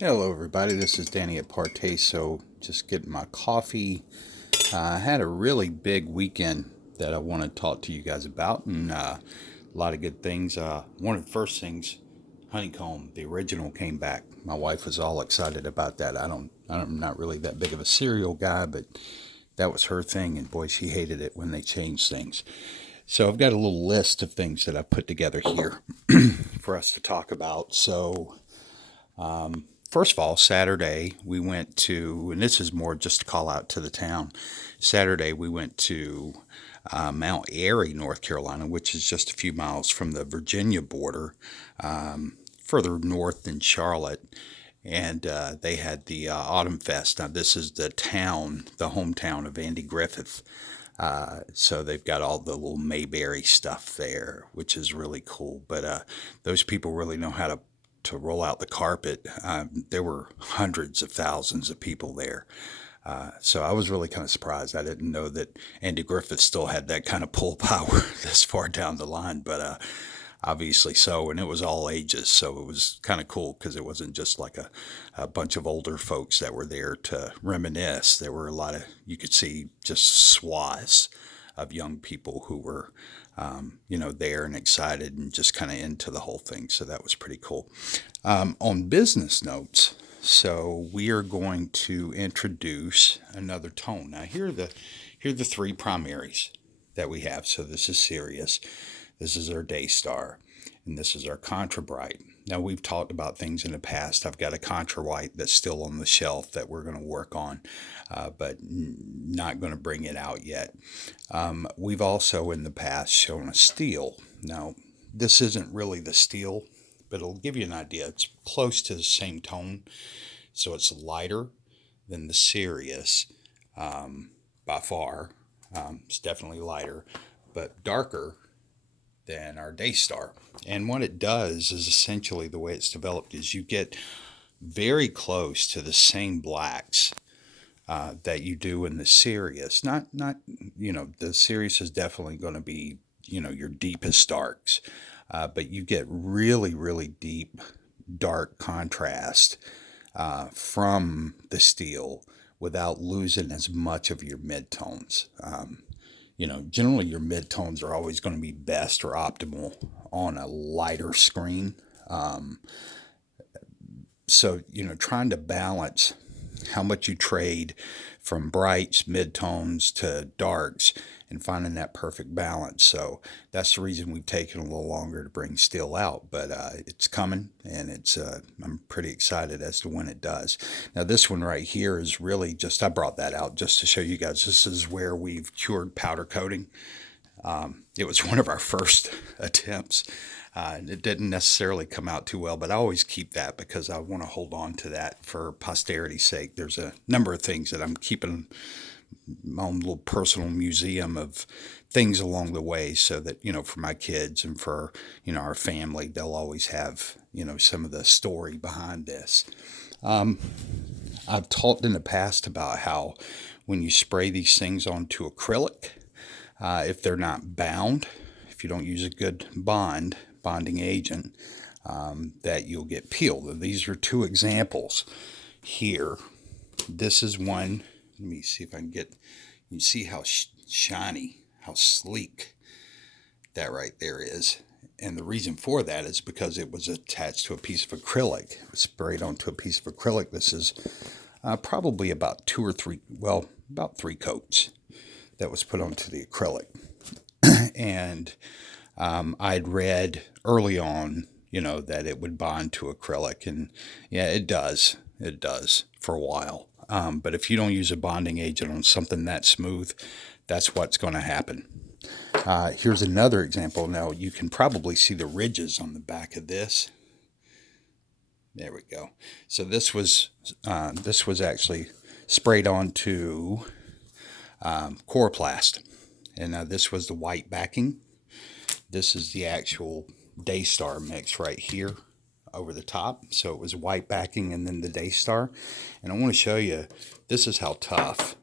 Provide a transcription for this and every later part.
Hello, everybody. This is Danny at ParTay. So, just getting my coffee. I had a really big weekend that I want to talk to you guys about, and a lot of good things. One of the first things, Honeycomb, the original, came back. My wife was all excited about that. I'm not really that big of a cereal guy, but that was her thing, and boy, she hated it when they changed things. So, I've got a little list of things that I put together here for us to talk about. First of all, Saturday we went to, and this is more just a call out to the town. Saturday we went to Mount Airy, North Carolina, which is just a few miles from the Virginia border, further north than Charlotte. And they had the Autumn Fest. Now, this is the town, the hometown of Andy Griffith. So they've got all the little Mayberry stuff there, which is really cool. But those people really know how to roll out the carpet. There were hundreds of thousands of people there. So I was really kind of surprised. I didn't know that Andy Griffith still had that kind of pull power this far down the line, but obviously so. And it was all ages. So it was kind of cool because it wasn't just like a bunch of older folks that were there to reminisce. There were a lot of, you could see just swaths of young people who were, there and excited and just kind of into the whole thing. So that was pretty cool. On business notes, so we are going to introduce another tone. Now here are the three primaries that we have. So this is Sirius, this is our Daystar, and this is our Contra Bright. Now, we've talked about things in the past. I've got a Contra White that's still on the shelf that we're going to work on, but not going to bring it out yet. We've also in the past shown a steel. Now, this isn't really the steel, but it'll give you an idea. It's close to the same tone, so it's lighter than the Sirius by far. It's definitely lighter, but darker than our Daystar. And what it does is essentially the way it's developed is you get very close to the same blacks that you do in the Sirius. Not the Sirius is definitely going to be your deepest darks, but you get really really deep dark contrast from the steel without losing as much of your midtones. Generally your midtones are always going to be best or optimal on a lighter screen. So, trying to balance how much you trade from brights, midtones to darks and finding that perfect balance. So that's the reason we've taken a little longer to bring steel out, but it's coming and I'm pretty excited as to when it does. Now this one right here is really just, I brought that out just to show you guys, this is where we've cured powder coating. It was one of our first attempts. It didn't necessarily come out too well, but I always keep that because I want to hold on to that for posterity's sake. There's a number of things that I'm keeping my own little personal museum of things along the way so that, for my kids and for, our family, they'll always have, some of the story behind this. I've talked in the past about how when you spray these things onto acrylic, if they're not bound, if you don't use a good bonding agent, that you'll get peeled. And these are two examples here. This is one. Let me see if I can get. You can see how shiny, how sleek that right there is. And the reason for that is because it was attached to a piece of acrylic. It was sprayed onto a piece of acrylic. This is probably about about three coats that was put onto the acrylic. And I'd read early on, that it would bond to acrylic. And yeah, it does. It does for a while. But if you don't use a bonding agent on something that smooth, that's what's going to happen. Here's another example. Now, you can probably see the ridges on the back of this. There we go. So this was actually sprayed onto Coroplast. And this was the white backing. This is the actual Daystar mix right here over the top. So it was white backing and then the Daystar. And I want to show you, this is how tough,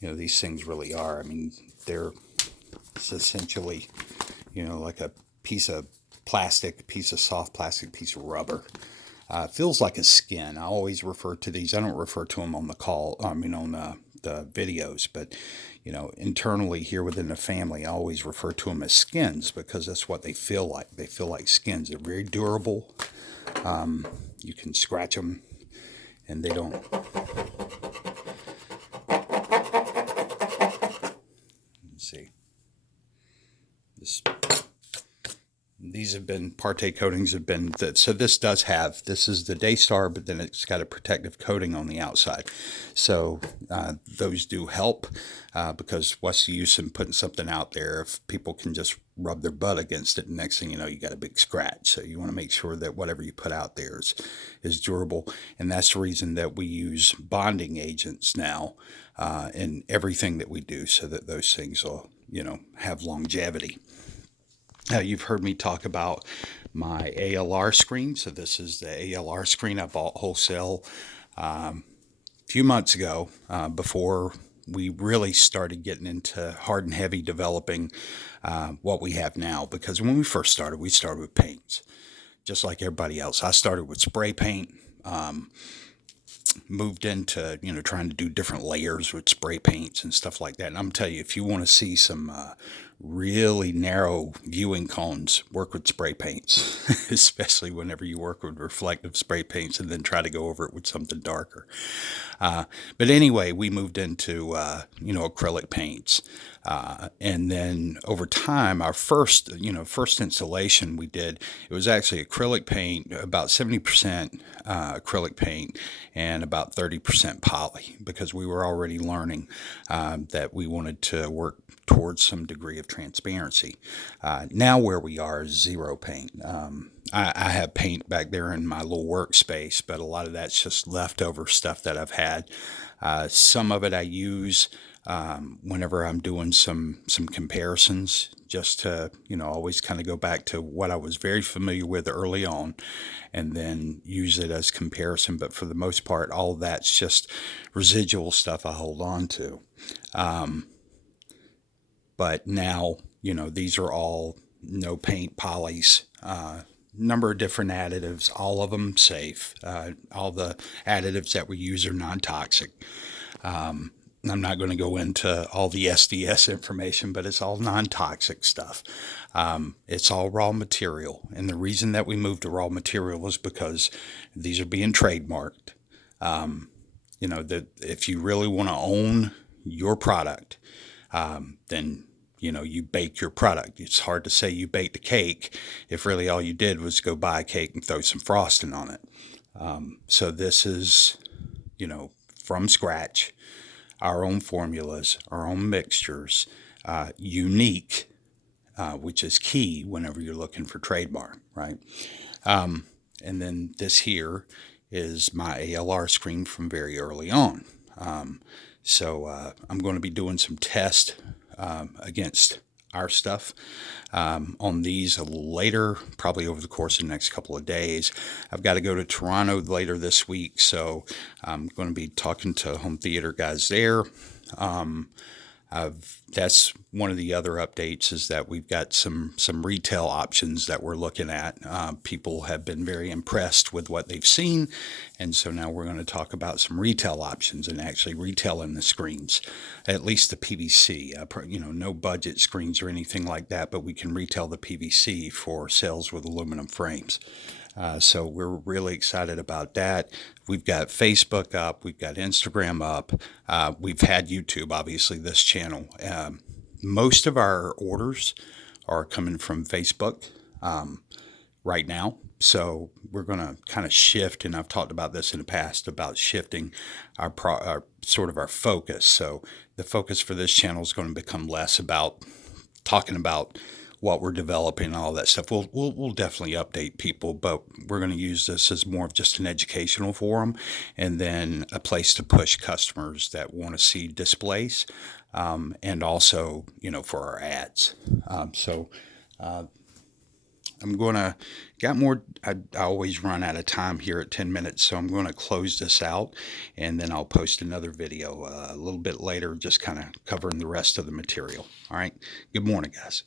these things really are. I mean, it's essentially, like a piece of plastic, piece of soft plastic, piece of rubber. Feels like a skin. I always refer to these. I don't refer to them on the call. I mean, on the videos, but internally here within the family, I always refer to them as skins because that's what they feel like. They feel like skins. They're very durable. You can scratch them, and they don't. Let's see. These have been ParTay coatings have been so this does have, this is the Daystar, but then it's got a protective coating on the outside. So those do help because what's the use in putting something out there if people can just rub their butt against it, and next thing you know, you got a big scratch. So you want to make sure that whatever you put out there is durable, and that's the reason that we use bonding agents now in everything that we do, so that those things will have longevity. You've heard me talk about my ALR screen. So this is the ALR screen I bought wholesale a few months ago before we really started getting into hard and heavy developing what we have now. Because when we started with paints, just like everybody else. I started with spray paint. Moved into trying to do different layers with spray paints and stuff like that. And I'm telling you, if you want to see some really narrow viewing cones, work with spray paints, especially whenever you work with reflective spray paints and then try to go over it with something darker. But anyway, we moved into acrylic paints, and then over time, our first installation we did, it was actually acrylic paint, about 70% acrylic paint and about 30% poly, because we were already learning that we wanted to work towards some degree of transparency. Now where we are is zero paint. I have paint back there in my little workspace, but a lot of that's just leftover stuff that I've had. Some of it I use whenever I'm doing some comparisons, just to always kind of go back to what I was very familiar with early on, and then use it as comparison. But for the most part, all of that's just residual stuff I hold on to. But now these are all no paint polys. Number of different additives, all of them safe. All the additives that we use are non-toxic. I'm not going to go into all the SDS information, but it's all non-toxic stuff. It's all raw material. And the reason that we moved to raw material is because these are being trademarked. That if you really want to own your product, then you bake your product. It's hard to say you baked a cake if really all you did was go buy a cake and throw some frosting on it. So this is, from scratch, our own formulas, our own mixtures, unique, which is key whenever you're looking for trademark, right? And then this here is my ALR screen from very early on. So I'm going to be doing some tests against our stuff on these a little later, probably over the course of the next couple of days. I've got to go to Toronto later this week, so I'm going to be talking to home theater guys there. That's one of the other updates, is that we've got some retail options that we're looking at. People have been very impressed with what they've seen, and so now we're going to talk about some retail options and actually retailing the screens, at least the PVC. No budget screens or anything like that, but we can retail the PVC for sales with aluminum frames. So we're really excited about that. We've got Facebook up. We've got Instagram up. We've had YouTube, obviously, this channel. Most of our orders are coming from Facebook right now. So we're going to kind of shift, and I've talked about this in the past, about shifting our focus. So the focus for this channel is going to become less about talking about what we're developing and all that stuff. We'll definitely update people, but we're going to use this as more of just an educational forum, and then a place to push customers that want to see displays, and also, for our ads. I'm going to got more. I always run out of time here at 10 minutes, so I'm going to close this out, and then I'll post another video a little bit later, just kind of covering the rest of the material. All right. Good morning, guys.